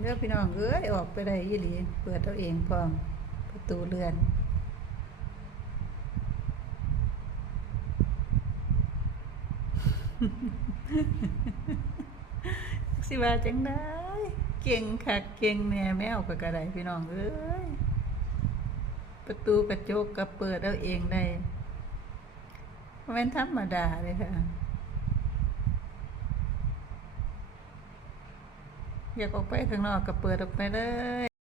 เด้อพี่น้องเอ้ยออกไปได้ยี่หลีเปิดเอาเองพร้อมประตูเรือนสิว่าจังได้เก่งคักเก่งแน่แมวก็กระไดพี่น้องเอ้ยประตูกระจกก็เปิดเอาเองได้บ่แม่นธรรมดาเลยค่ะอยากออกไปข้างนอกก็เปิดออกไปเลย